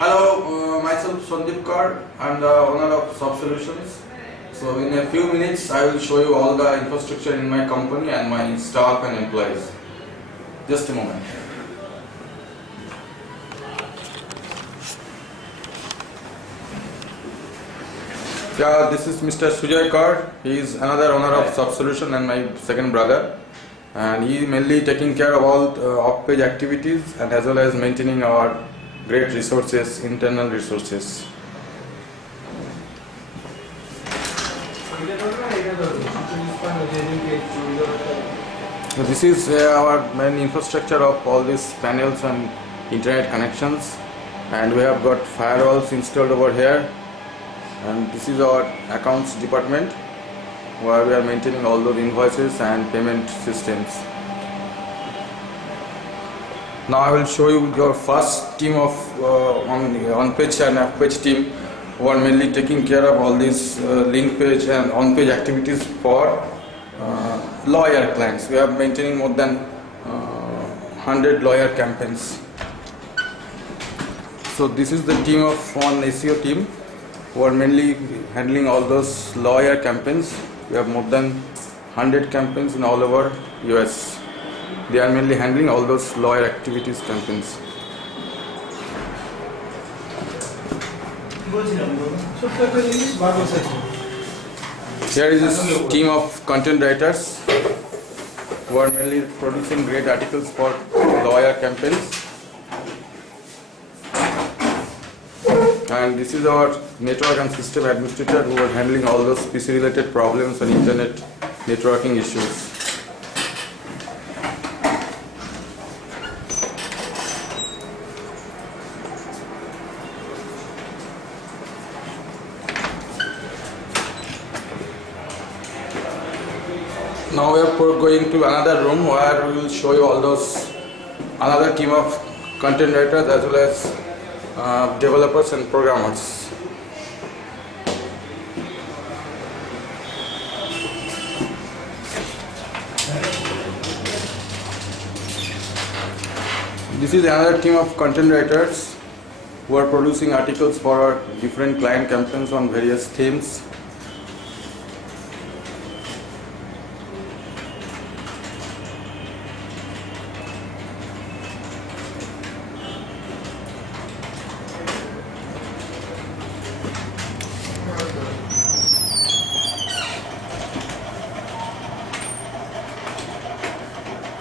Hello, myself Sandeep Kar. I'm the owner of Soft Solutions. So in a few minutes I will show you all the infrastructure in my company and my staff and employees. Just a moment. Yeah, this is Mr. Sujay Kar. He is another owner of Soft Solution and my second brother. And he mainly taking care of all off-page activities and as well as maintaining our great resources, internal resources. So this is our main infrastructure of all these panels and internet connections, and we have got firewalls installed over here, and this is our accounts department where we are maintaining all those invoices and payment systems. Now I will show you your first team of on-page and off-page team who are mainly taking care of all these link page and on-page activities for lawyer clients. We are maintaining more than 100 lawyer campaigns. So this is the team of one SEO team who are mainly handling all those lawyer campaigns. We have more than 100 campaigns in all over US. They are mainly handling all those lawyer activities campaigns. Here is a team of content writers who are mainly producing great articles for lawyer campaigns. And this is our network and system administrator who are handling all those PC related problems and internet networking issues. Now we are going to another room where we will show you all those another team of content writers as well as developers and programmers. This is another team of content writers who are producing articles for our different client campaigns on various themes.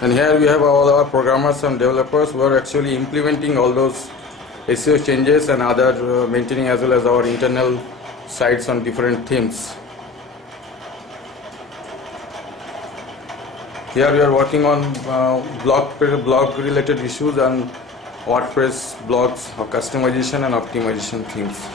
And here we have all our programmers and developers who are actually implementing all those SEO changes and other maintaining as well as our internal sites on different themes. Here we are working on blog related issues and WordPress blogs of customization and optimization themes.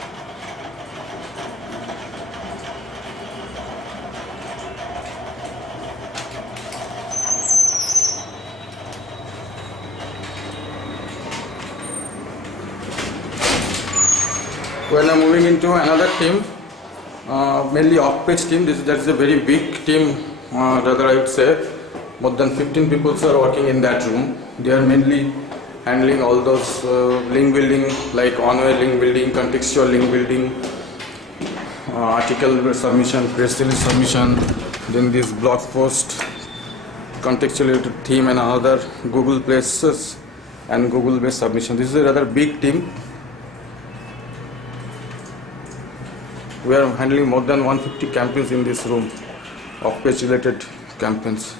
We are now moving into another team, mainly off-page team. That is a very big team, rather I would say. More than 15 people are working in that room. They are mainly handling all those link building, like on-way link building, contextual link building, article submission, press release submission, then this blog post, contextual theme and other Google places and Google based submission. This is a rather big team. We are handling more than 150 campaigns in this room, off-page related campaigns.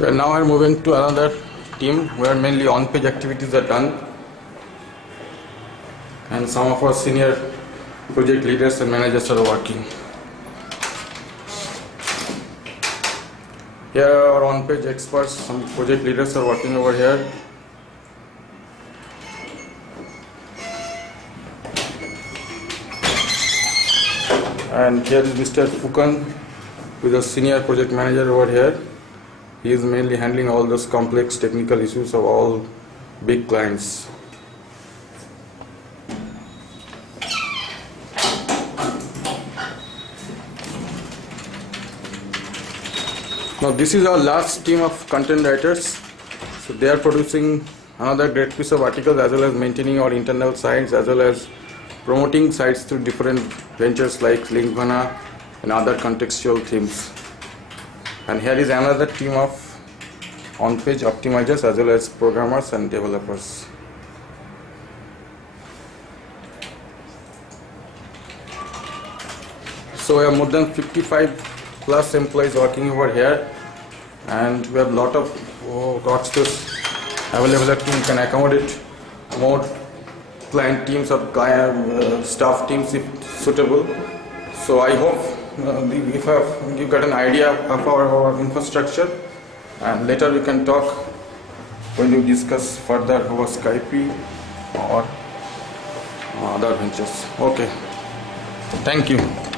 We are now moving to another team where mainly on-page activities are done. And some of our senior project leaders and managers are working. Here are our on-page experts, some project leaders are working over here. And here is Mr. Fukan, who is a senior project manager over here. He is mainly handling all those complex technical issues of all big clients. Now this is our last team of content writers. So they are producing another great piece of articles as well as maintaining our internal sites as well as promoting sites through different ventures like Linkvana and other contextual themes. And here is another team of on-page optimizers as well as programmers and developers. So we have more than 55 plus employees working over here, and we have a lot of workspace available that you can accommodate more client teams or staff teams if suitable. So I hope if you got an idea of our infrastructure, and later we can talk when we discuss further about Skype or other ventures. Okay, thank you.